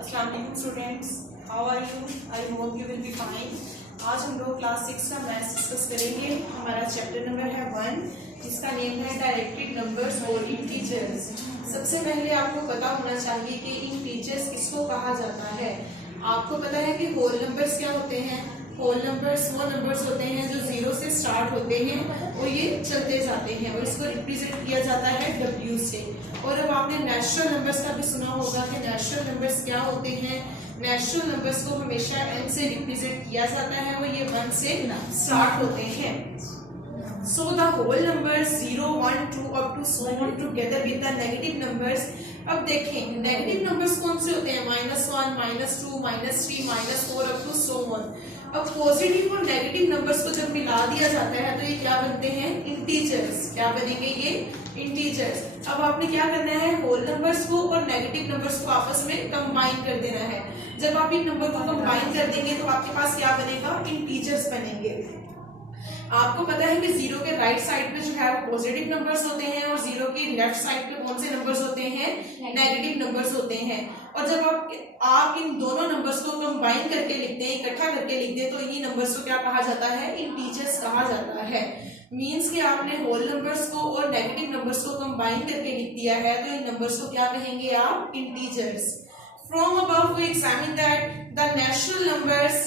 अस्सलाम वालेकुम students, how are you? I hope you will be fine. आज हम लोग क्लास 6 का मैथ्स डिस्कस करेंगे। हमारा चैप्टर नंबर है 1, जिसका नेम है डायरेक्टेड नंबर्स और इंटीजर्स। सबसे पहले आपको पता होना चाहिए कि इंटीजर्स किसको कहा जाता है। आपको पता है कि होल नंबर्स क्या होते हैं। होल नंबर्स वो नंबर्स होते हैं जो 0 से स्टार्ट होते हैं और ये चलते जाते हैं और इसको रिप्रेजेंट किया जाता है W से। और अब आपने नेचुरल नंबर्स का भी सुना होगा कि नेचुरल नंबर्स क्या होते हैं। नेचुरल नंबर्स को हमेशा n से रिप्रेजेंट किया जाता है और ये 1 से स्टार्ट होते हैं। So the whole numbers 0, 1, 2 up to so on together with the negative numbers। अब देखें नेगेटिव नंबर्स कौन से होते हैं, -1, -2, -3, -4 up to so on। अब पॉजिटिव और नेगेटिव नंबर्स को जब मिला दिया जाता है तो ये क्या बनते हैं, इंटीजर्स। क्या बनेंगे ये, इंटीजर्स। अब आपने क्या करना है, होल नंबर्स को और नेगेटिव नंबर्स को आपस में कंबाइन कर देना है। जब आप इन नंबर को कंबाइन कर देंगे तो आपके पास क्या बनेगा, इंटीजर्स बनेंगे। आपको पता है कि 0 के राइट साइड पे जो है वो पॉजिटिव नंबर्स होते हैं और 0 के लेफ्ट साइड पे कौन से नंबर्स होते हैं, नेगेटिव नंबर्स होते हैं। और जब आप इन दोनों नंबर्स को कंबाइन करके लिखते हैं, इकट्ठा करके लिखते हैं, तो ये नंबर्स को क्या कहा जाता है, इंटीजर्स कहा जाता है। मींस कि आपने होल नंबर्स को और नेगेटिव नंबर्स को कंबाइन करके लिख दिया है तो इन नंबर्स को क्या कहेंगे आप, integers. From above we examine that the natural numbers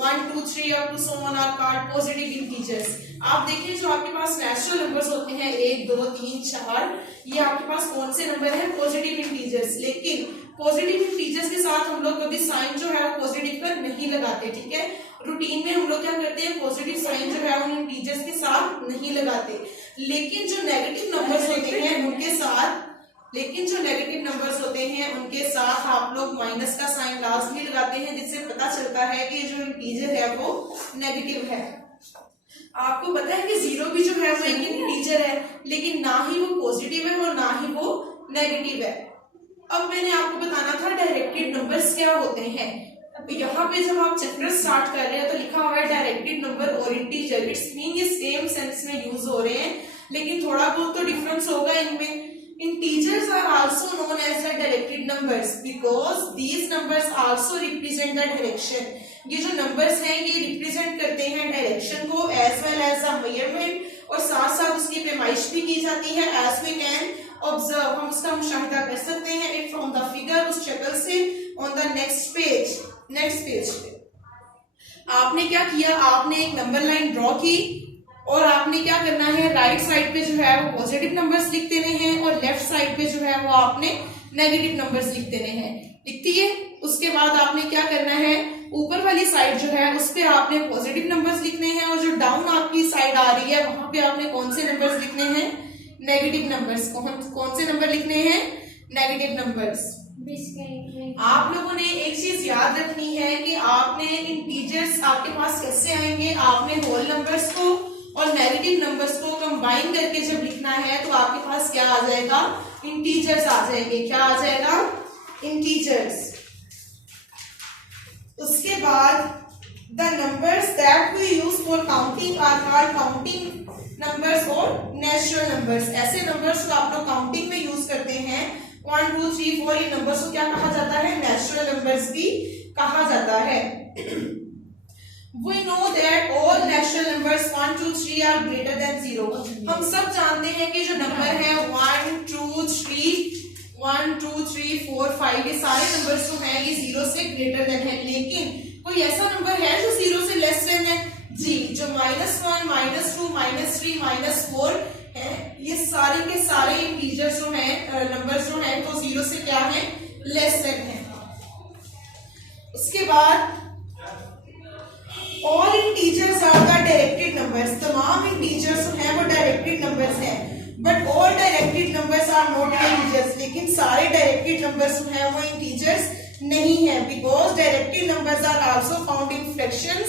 1, 2, 3 up to so on are called positive integers। आप देखिए जो आपके पास नेचुरल नंबर्स होते हैं 1, 2, 3, 4, ये आपके पास कौन से नंबर है, पॉजिटिव इंटीजर्स। लेकिन पॉजिटिव इंटीजर्स के साथ हम लोग कभी साइन जो है पॉजिटिव पर नहीं लगाते, ठीक है। रूटीन में हम लोग क्या करते हैं, पॉजिटिव साइन जो है उन इंटीजर्स के साथ नहीं लगाते। लेकिन जो नेगेटिव नंबर्स होते हैं उनके साथ आप लोग माइनस का साइन लाजमी लगाते हैं, जिससे पता चलता है कि जो इंटीजर है वो नेगेटिव है। आपको पता है कि 0 भी जो है वो एक इंटीजर है, लेकिन ना ही वो पॉजिटिव है और ना ही वो नेगेटिव है। अब मैंने आपको बताना था डायरेक्टेड नंबर्स क्या होते हैं। यहाँ पे जब आप चैप्टर स्टार्ट कर रहे हैं तो लिखा हुआ है डायरेक्टेड नंबर और इंटीजर। इट्स मीन ये सेम सेंस में यूज हो रहे हैं, लेकिन थोड़ा बहुत तो डिफरेंस होगा इनमें। Integers are also known as the directed numbers because these numbers also represent the direction। ये जो numbers हैं ये represent करते हैं direction को as well as the measurement, और साथ साथ उसकी पैमाइश भी की जाती है। as we can observe, हम उसका मुशाहिदा कर सकते हैं it from the figure, उस शक्ल से। on the next page पे आपने क्या किया, आपने एक नंबर लाइन ड्रॉ की और आपने क्या करना है, राइट साइड पे जो है वो पॉजिटिव नंबर्स लिख देने हैं और लेफ्ट साइड पे जो है वो आपने नेगेटिव नंबर्स लिख देने हैं। लिखती है। उसके बाद आपने क्या करना है, ऊपर वाली साइड जो है उस पे आपने पॉजिटिव नंबर्स लिखने हैं और जो डाउन आपकी साइड आ रही है वहां पे आपने कौन से नंबर्स लिखने हैं, नेगेटिव नंबर्स। कौन से नंबर लिखने हैं, नेगेटिव नंबर्स। आप लोगों ने एक चीज याद रखनी है कि आपने इंटीजर्स आपके पास कैसे आएंगे, आपने होल नंबर्स को और नेगेटिव नंबर्स को कंबाइन करके जब लिखना है तो आपके पास क्या आ जाएगा, इंटीजर्स आ जाएंगे। क्या आ जाएगा, इंटीजर्स। उसके बाद the numbers that we use for counting are called counting numbers और नेचुरल नंबर्स। ऐसे नंबर्स को आप लोग काउंटिंग में यूज करते हैं 1, 2, 3, 4, ये नंबर्स को क्या कहा जाता है, नेचुरल नंबर्स भी कहा जाता है। We know that all natural numbers 1, 2, 3 are greater than 0। हम सब जानते हैं कि जो नंबर है 1, 2, 3, 4, 5 ये सारे नंबर्स जो हैं ये 0 से ग्रेटर देन है। लेकिन कोई ऐसा नंबर है जो 0 से लेस देन है जी, जो -1, -2, -3, -4 है, ये सारे के सारे इंटीजर्स जो हैं, नंबर्स जो हैं तो 0 से क्या है, लेस देन है। उसके बाद all integers are the directed numbers. तमाम इंटीजर्स हैं वो डायरेक्टेड नंबर्स हैं, but all directed numbers are not integers. लेकिन सारे डायरेक्टेड नंबर्स हैं वो इंटीजर्स नहीं है, because directed numbers are also found in fractions.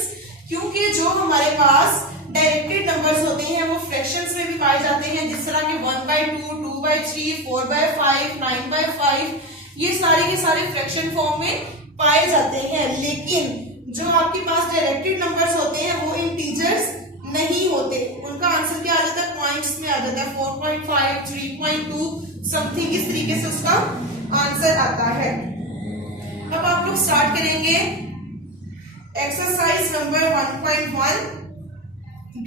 क्योंकि जो हमारे पास डायरेक्टेड नंबर्स होते हैं वो फ्रैक्शंस में भी पाए जाते हैं, जिस तरह के 1/2, 2/3, 4/5, 9/5, ये सारे के सारे फ्रैक्शन फॉर्म में पाए जाते हैं। लेकिन जो आपके पास डायरेक्टेड नंबर्स होते हैं वो इंटीजर्स नहीं होते। उनका आंसर क्या आ जाता है, पॉइंट्स में आ जाता है, 4.5, 3.2 समथिंग, इस तरीके से उसका आंसर आता है। अब आप लोग स्टार्ट करेंगे exercise number 1.1,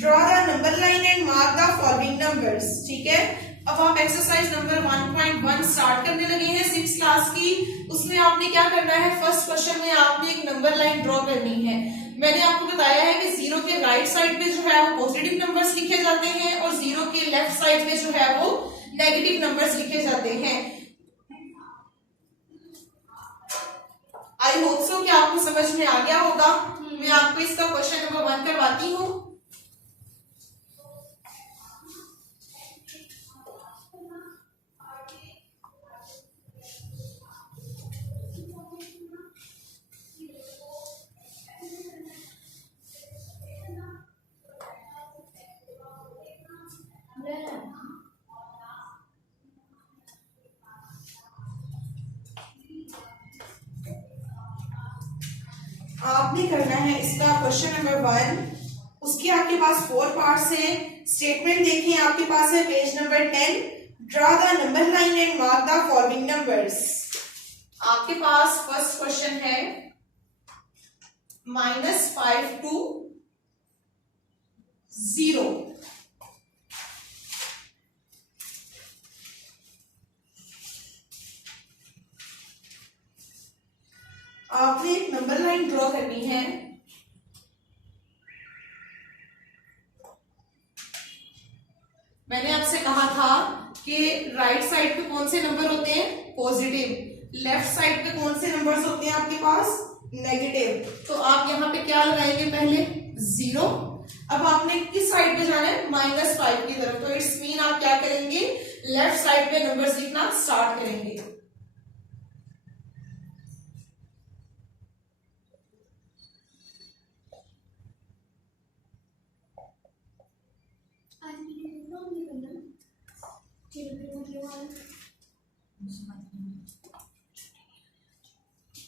draw the number line and mark the following numbers. ठीक है, अब आप एक्सरसाइज नंबर 1.1 स्टार्ट करने लगे हैं 6th क्लास की। उसमें आपने क्या करना है, फर्स्ट क्वेश्चन में आपने एक नंबर लाइन ड्रॉ करनी है। मैंने आपको बताया है कि जीरो के राइट साइड पे जो है वो पॉजिटिव नंबर्स लिखे जाते हैं और जीरो के लेफ्ट साइड पे जो है वो नेगेटिव नंबर्स लिखे जाते हैं। आई होप सो कि आपको समझ में आ गया होगा। मैं आपको इसका क्वेश्चन नंबर 1 करवाती हूँ। आपने करना है इसका क्वेश्चन नंबर 1। उसके आपके पास 4 पार्ट्स हैं। स्टेटमेंट देखिए, आपके पास है page number 10, draw the number line and mark the following numbers. आपके पास फर्स्ट क्वेश्चन है -5 to 0। आपने एक नंबर लाइन ड्रॉ करनी है। मैंने आपसे कहा था कि राइट साइड पे कौन से नंबर होते हैं, पॉजिटिव, लेफ्ट साइड पे कौन से नंबर्स होते हैं आपके पास, नेगेटिव। तो आप यहाँ पे क्या लगाएंगे, पहले 0। अब आपने किस साइड पे जाना है, -5 की तरफ। तो इट्स मीन आप क्या करेंगे, लेफ्ट साइड पे नंबर्स लिखना स्टार्ट करेंगे।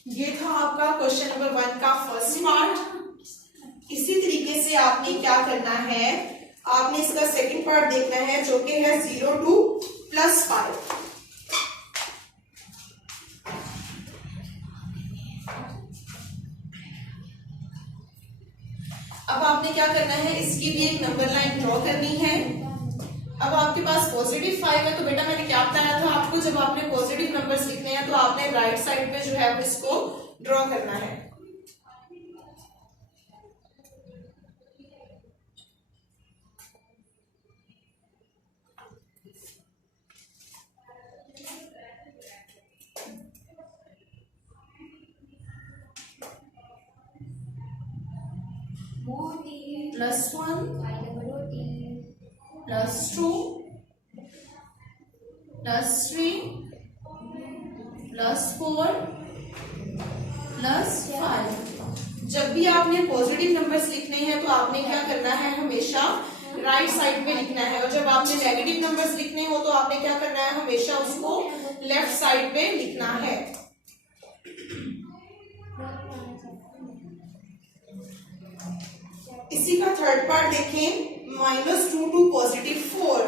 ये था आपका क्वेश्चन नंबर 1 का फर्स्ट पार्ट। इसी तरीके से आपने क्या करना है, आपने इसका सेकंड पार्ट देखना है जो कि है 0 to +5। अब आपने क्या करना है, इसकी भी एक नंबर लाइन ड्रॉ करनी है। अब आपके पास पॉजिटिव 5 है, तो बेटा मैंने क्या बताया था आपको, जब आपने पॉजिटिव नंबर्स लिखने हैं तो आपने राइट साइड पे जो है इसको ड्रॉ करना है। +1 +2 +3 +4 +5। जब भी आपने पॉजिटिव नंबर्स लिखने हैं तो आपने क्या करना है, हमेशा राइट साइड पे लिखना है। और जब आपने नेगेटिव नंबर्स लिखने हो तो आपने क्या करना है, हमेशा उसको लेफ्ट साइड पे लिखना है। इसी का थर्ड पार्ट देखें, -2 to +4।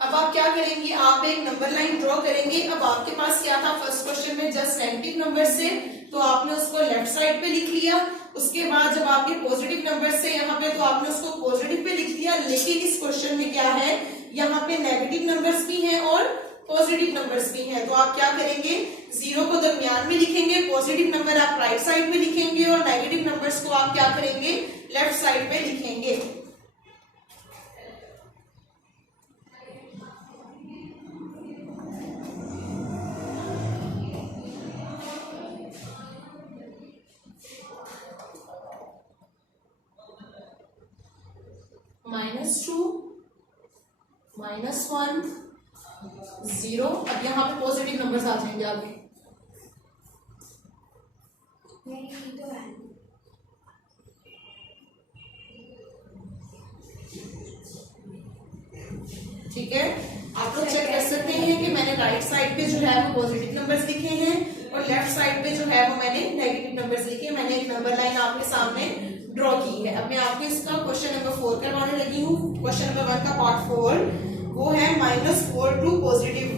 अब आप क्या करेंगे, आप एक नंबर लाइन ड्रॉ करेंगे। अब आपके पास क्या था, फर्स्ट क्वेश्चन में जस्ट नेगेटिव नंबर से, तो आपने उसको लेफ्ट साइड पे लिख लिया। उसके बाद जब आपके पॉजिटिव नंबर से यहाँ पे, तो आपने उसको पॉजिटिव पे लिख लिया। लेकिन इस क्वेश्चन में क्या है, यहाँ पे नेगेटिव नंबर्स भी हैं और पॉजिटिव नंबर्स भी हैं। तो आप क्या करेंगे, 0 को दरमियान में लिखेंगे, पॉजिटिव नंबर आप राइट साइड में लिखेंगे और नेगेटिव नंबर्स को आप क्या करेंगे, लेफ्ट साइड पे लिखेंगे। -2 -1 0। अब यहाँ पे पॉजिटिव नंबर्स आ जाएंगे आगे। ठीक है, आप लोग चेक कर सकते हैं कि मैंने राइट साइड पे जो है वो पॉजिटिव नंबर्स लिखे हैं और लेफ्ट साइड पे जो है वो मैंने नेगेटिव नंबर्स लिखे। मैंने एक नंबर लाइन आपके सामने ड्रॉ की है। अब मैं आपको इसका क्वेश्चन नंबर 4 करवाने लगी हूँ। क्वेश्चन नंबर 1 का पार्ट 4 वो है -4 टू +1,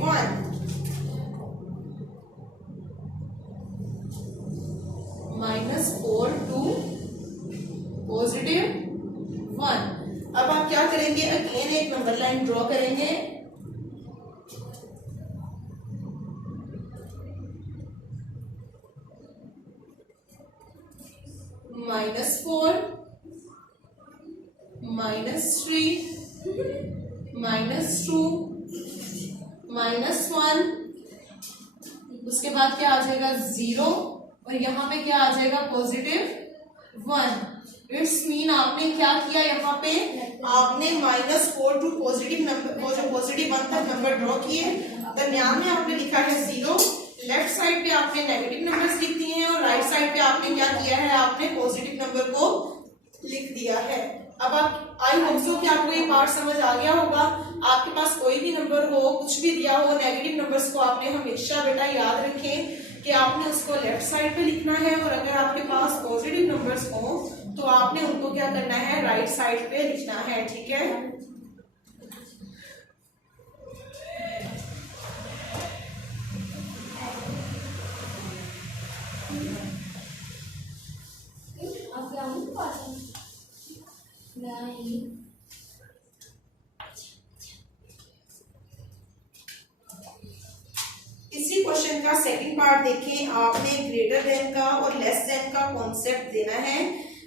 -4 टू +1। अब आप क्या करेंगे, अगेन एक नंबर लाइन ड्रॉ करेंगे, -4, -3, -2, -1, उसके बाद क्या आ जाएगा 0, और यहाँ पे क्या आ जाएगा +1। इट्स मीन आपने क्या किया, यहाँ पे आपने -4 टू पॉजिटिव नंबर, वो जो +1 तक नंबर ड्रॉ किए, दरमियान में आपने लिखा है 0, लेफ्ट साइड पे आपने नेगेटिव नंबर्स लिख दिए हैं, और राइट साइड पे आपने क्या किया है, आपने पॉजिटिव नंबर को लिख दिया है। अब आप आई होप सो कि आपको ये पार्ट समझ आ गया होगा। आपके पास कोई भी नंबर हो, कुछ भी दिया हो, नेगेटिव नंबर्स को आपने हमेशा बेटा याद रखें कि आपने उसको लेफ्ट साइड पे लिखना है, और अगर आपके पास पॉजिटिव नंबर्स हो तो आपने उनको क्या करना है, राइट साइड पे लिखना है, ठीक है। इसी क्वेश्चन का सेकंड पार्ट देखें। आपने ग्रेटर देन का और लेस देन का कॉन्सेप्ट देना है।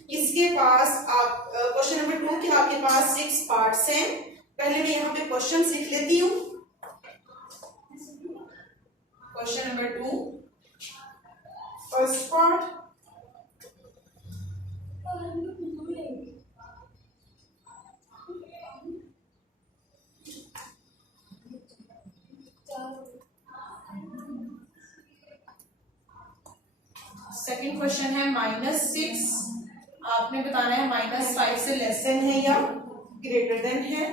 इसके पास आप क्वेश्चन नंबर 2 के आपके पास 6 पार्ट्स हैं। पहले मैं यहाँ पे क्वेश्चन लिख लेती हूँ। Question number 2, first part, second question है -6, आपने बताना है -5 से लेस देन है या ग्रेटर देन है।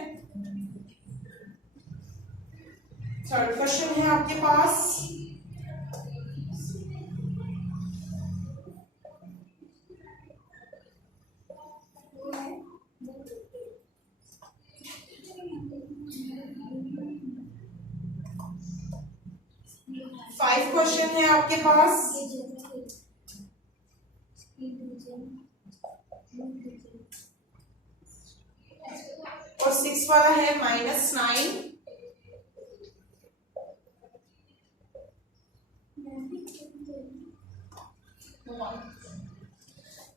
थर्ड क्वेश्चन है आपके पास फाइव क्वेश्चन है आपके पास, और 6 वाला है -9।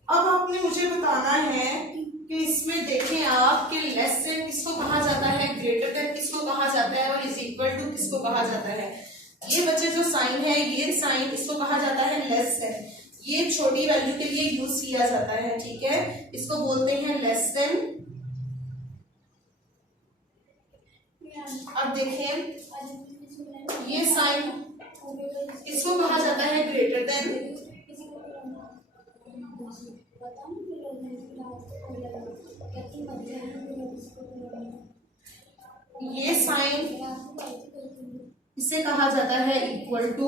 अब आपने मुझे बताना है कि इसमें देखें आप कि लेस देन किसको कहा जाता है, ग्रेटर देन किसको कहा जाता है, और इज इक्वल टू किसको कहा जाता है। ये बच्चे जो साइन है, ये साइन इसको कहा जाता है लेस देन। ये छोटी वैल्यू के लिए यूज किया जाता है, ठीक है। इसको बोलते हैं लेस देन। अब देखें ये साइन इसको कहा जाता है ग्रेटर देन। ये साइन इसे कहा जाता है इक्वल टू।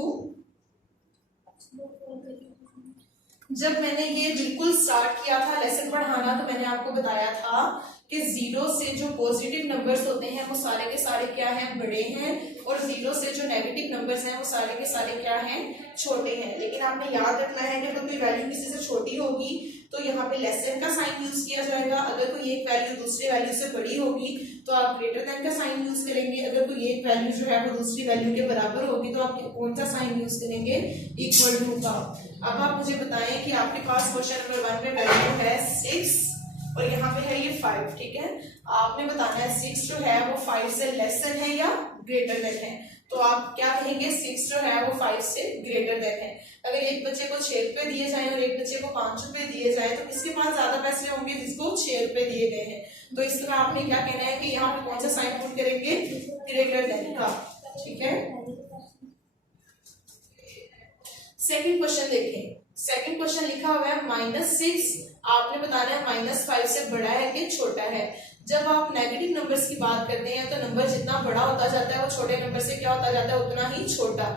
जब मैंने ये बिल्कुल स्टार्ट किया था लेसन पढ़ाना तो मैंने आपको बताया था कि 0 से जो पॉजिटिव नंबर्स होते हैं वो सारे के सारे क्या हैं, बड़े हैं, और 0 से जो नेगेटिव नंबर्स हैं वो सारे के सारे क्या हैं, छोटे हैं। लेकिन आपने याद रखना है कि अगर कोई वैल्यू किसी से छोटी होगी तो यहाँ पे लेस देन का साइन यूज किया जाएगा। अगर कोई एक वैल्यू दूसरी वैल्यू से बड़ी होगी तो आप ग्रेटर देन का साइन यूज करेंगे। अगर कोई एक वैल्यू जो है वो दूसरी वैल्यू के बराबर होगी तो आप कौन सा साइन यूज करेंगे, इक्वल टू का। अब आप मुझे बताएं कि आपके पास क्वेश्चन नंबर 1 में वैल्यू है 6 और यहाँ पे है ये 5, ठीक है। आपने बताना है 6 जो है वो 5 से लेस देन है या ग्रेटर देन है। तो आप क्या कहेंगे, 6 जो है वो 5 से ग्रेटर देन है। अगर एक बच्चे को 6 रुपए दिए जाएं और एक बच्चे को 5 रुपए दिए जाए तो किसके पास ज्यादा पैसे होंगे, जिसको 6 रुपए दिए गए हैं। तो इस तरह आपने क्या कहना है कि यहाँ पे कौन सा साइन पुट करेंगे, ग्रेटर देन का, ठीक है। सेकंड क्वेश्चन देखें। सेकंड क्वेश्चन लिखा हुआ है -6, आपने बताना है -5 से बड़ा है कि छोटा है। जब आप नेगेटिव नंबर्स की बात करते हैं तो नंबर जितना बड़ा होता जाता है वो छोटे नंबर से क्या होता जाता है, उतना ही छोटा।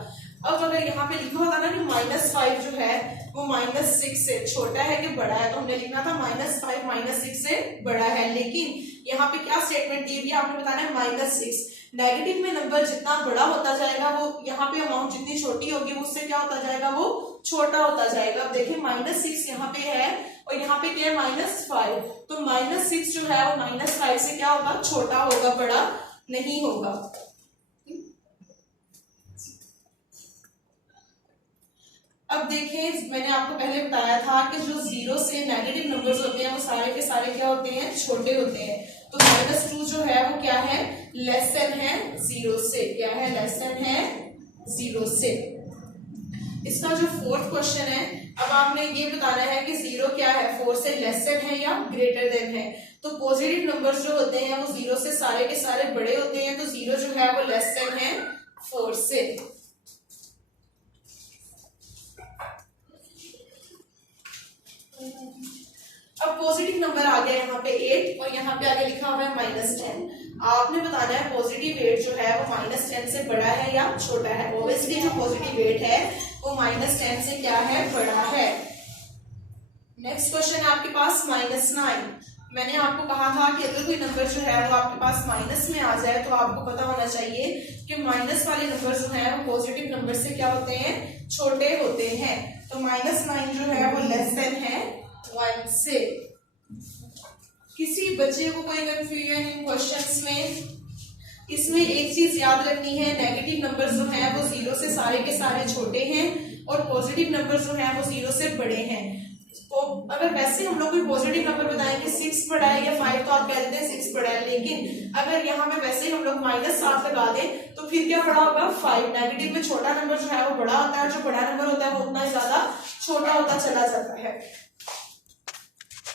अब अगर यहाँ पे लिखा होता ना कि -5 जो है वो -6 से छोटा है कि बड़ा है, तो हमने लिखना था -5 -6 से बड़ा है, लेकिन यहाँ पे क्या स्टेटमेंट दी हुई है, आपने बताना है -6। नेगेटिव में नंबर जितना बड़ा होता जाएगा वो यहाँ पे अमाउंट जितनी छोटी होगी वो उससे क्या होता जाएगा, वो छोटा होता जाएगा। अब देखिए -6 यहाँ पे है और यहाँ पे क्या है -5, तो -6 जो है वो -5 से क्या होगा, छोटा होगा, बड़ा नहीं होगा। अब देखें, मैंने आपको पहले बताया था कि जो जीरो से नेगेटिव नंबर्स होते हैं वो सारे के सारे क्या होते हैं, छोटे होते हैं। तो -2 जो है वो क्या है, लेस देन है 0 से, क्या है, लेस देन है 0 से। इसका जो फोर्थ क्वेश्चन है, अब आपने ये बताना है कि 0 क्या है, 4 से लेस देन है या ग्रेटर देन है। तो पॉजिटिव नंबर्स जो होते हैं वो 0 से सारे के सारे बड़े होते हैं, तो 0 जो है वो लेस देन है 4 से। अब पॉजिटिव नंबर आ गया यहाँ पे 8 और यहाँ पे आगे लिखा हुआ है -10। आपने बताना है पॉजिटिव 8 जो है वो -10 से बड़ा है या छोटा है। ऑब्वियसली जो पॉजिटिव 8 है वो -10 से क्या है, बड़ा है। नेक्स्ट क्वेश्चन है आपके पास -9। मैंने आपको कहा था कि अगर कोई नंबर जो है वो आपके पास माइनस में आ जाए तो आपको पता होना चाहिए कि माइनस वाले नंबर जो है वो पॉजिटिव नंबर से क्या होते हैं, छोटे होते हैं। तो -9 जो है वो लेस देन है 1 से। किसी बच्चे को कोई कंफ्यूजन इन क्वेश्चंस में? इसमें एक चीज याद रखनी है, नेगेटिव नंबर जो है वो 0 से सारे के सारे छोटे हैं और पॉजिटिव नंबर जो है वो 0 से बड़े हैं। तो अगर वैसे हम लोग कोई पॉजिटिव नंबर बताएं कि 6 बड़ा है या 5, तो आप कहते हैं 6 बड़ा है, लेकिन अगर यहाँ पे वैसे हम लोग -7 लगा दें तो फिर क्या बड़ा होगा, 5। नेगेटिव में छोटा नंबर जो है वो बड़ा होता है और जो बड़ा नंबर होता है वो उतना ही ज्यादा छोटा होता चला जाता है।